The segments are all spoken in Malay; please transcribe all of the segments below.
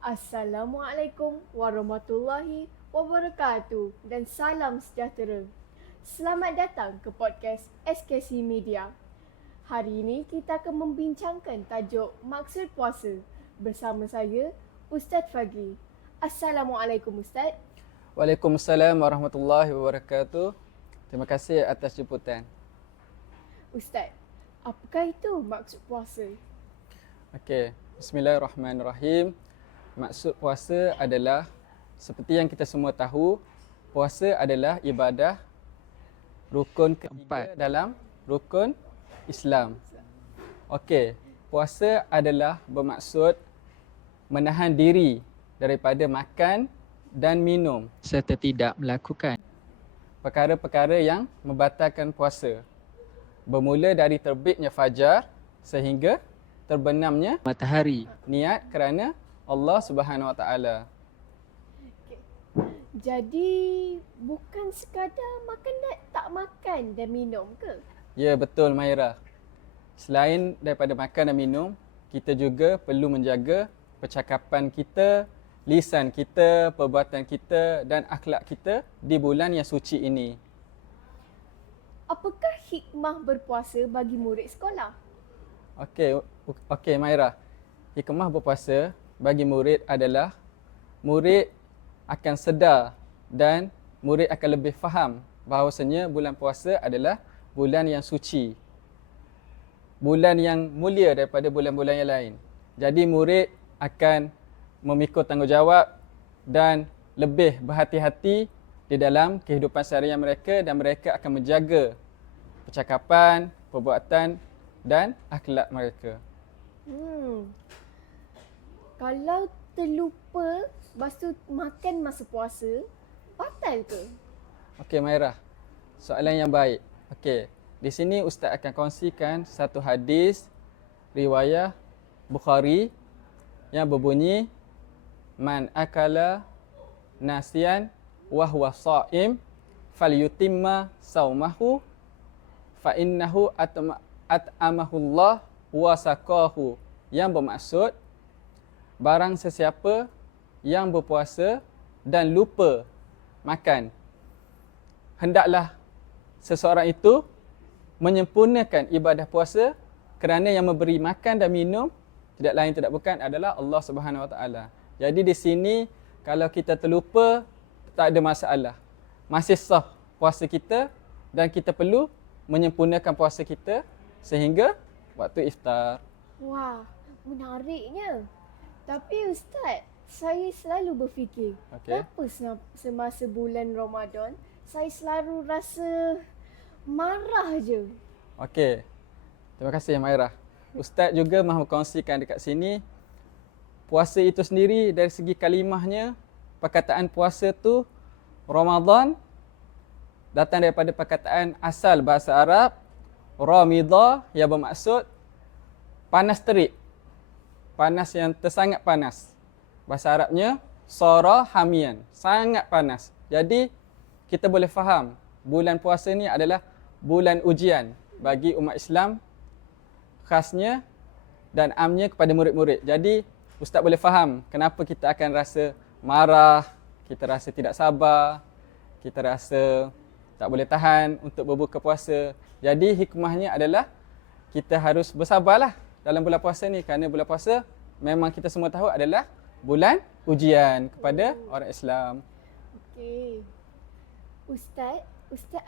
Assalamualaikum warahmatullahi wabarakatuh dan salam sejahtera. Selamat datang ke podcast SKC Media. Hari ini kita akan membincangkan tajuk maksud puasa bersama saya, Ustaz Fagli. Assalamualaikum Ustaz. Waalaikumsalam warahmatullahi wabarakatuh. Terima kasih atas jemputan. Ustaz, apakah itu maksud puasa? Okey, bismillahirrahmanirrahim. Maksud puasa adalah seperti yang kita semua tahu, puasa adalah ibadah rukun keempat dalam rukun Islam. Okey, puasa adalah bermaksud menahan diri daripada makan dan minum serta tidak melakukan perkara-perkara yang membatalkan puasa. Bermula dari terbitnya fajar sehingga terbenamnya matahari. Niat kerana Allah Subhanahu Wa Taala. Jadi bukan sekadar makan dan tak makan dan minum ke? Ya, betul Maira. Selain daripada makan dan minum, kita juga perlu menjaga percakapan kita, lisan kita, perbuatan kita dan akhlak kita di bulan yang suci ini. Apakah hikmah berpuasa bagi murid sekolah? Okey Maira. Hikmah berpuasa bagi murid adalah murid akan sedar dan murid akan lebih faham bahawasanya bulan puasa adalah bulan yang suci. Bulan yang mulia daripada bulan-bulan yang lain. Jadi murid akan memikul tanggungjawab dan lebih berhati-hati di dalam kehidupan seharian mereka dan mereka akan menjaga percakapan, perbuatan dan akhlak mereka. Kalau terlupa lepas tu makan masa puasa, batal ke? Okey Maira, soalan yang baik. Okey, di sini Ustaz akan kongsikan satu hadis riwayat Bukhari yang berbunyi man akala nasian wa huwa shaim falyutimma saumahu fa innahu at'amahullah wa saqahu, yang bermaksud barang sesiapa yang berpuasa dan lupa makan, hendaklah seseorang itu menyempurnakan ibadah puasa kerana yang memberi makan dan minum tidak lain tidak bukan adalah Allah Subhanahu Wa Taala. Jadi di sini kalau kita terlupa tak ada masalah. Masih sah puasa kita dan kita perlu menyempurnakan puasa kita sehingga waktu iftar. Wah, menariknya. Tapi Ustaz, saya selalu berfikir, kenapa semasa bulan Ramadan saya selalu rasa marah je? Okey. Terima kasih Maira. Ustaz juga mahu kongsikan dekat sini puasa itu sendiri dari segi kalimahnya, perkataan puasa tu Ramadan datang daripada perkataan asal bahasa Arab Ramidha yang bermaksud panas terik. Panas yang tersangat panas. Bahasa Arabnya sara hamian, sangat panas. Jadi kita boleh faham bulan puasa ni adalah bulan ujian bagi umat Islam khasnya dan amnya kepada murid-murid. Jadi Ustaz boleh faham kenapa kita akan rasa marah, kita rasa tidak sabar, kita rasa tak boleh tahan untuk berbuka puasa. Jadi hikmahnya adalah kita harus bersabarlah dalam bulan puasa ni kerana bulan puasa memang kita semua tahu adalah bulan ujian kepada orang Islam. Okey. Ustaz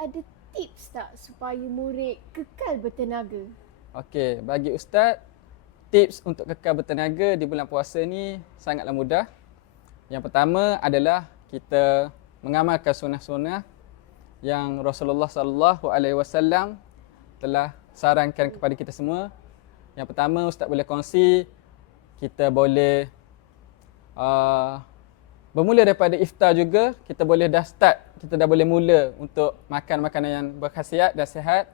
ada tips tak supaya murid kekal bertenaga? Okey, bagi Ustaz, tips untuk kekal bertenaga di bulan puasa ni sangatlah mudah. Yang pertama adalah kita mengamalkan sunnah-sunnah yang Rasulullah SAW telah sarankan kepada kita semua. Yang pertama, Ustaz boleh kongsi, kita boleh bermula daripada iftar juga, kita boleh dah start, kita dah boleh mula untuk makan makanan yang berkhasiat dan sihat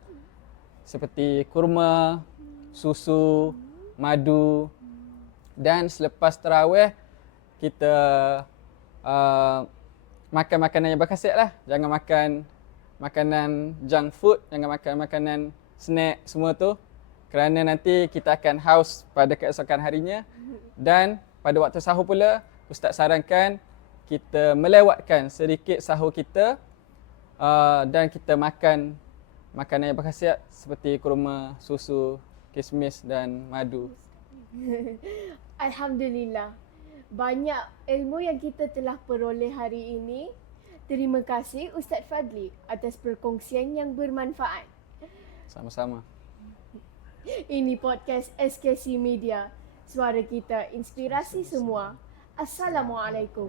seperti kurma, susu, madu, dan selepas tarawih kita makan makanan yang berkhasiat lah. Jangan makan makanan junk food, jangan makan makanan snack semua tu kerana nanti kita akan haus pada keesokan harinya dan pada waktu sahur pula, Ustaz sarankan kita melewatkan sedikit sahur kita dan kita makan makanan yang berkhasiat seperti kurma, susu, kismis dan madu. Alhamdulillah. Banyak ilmu yang kita telah peroleh hari ini. Terima kasih Ustaz Fadli atas perkongsian yang bermanfaat. Sama-sama. Ini podcast SKC Media. Suara kita inspirasi semua. Assalamualaikum.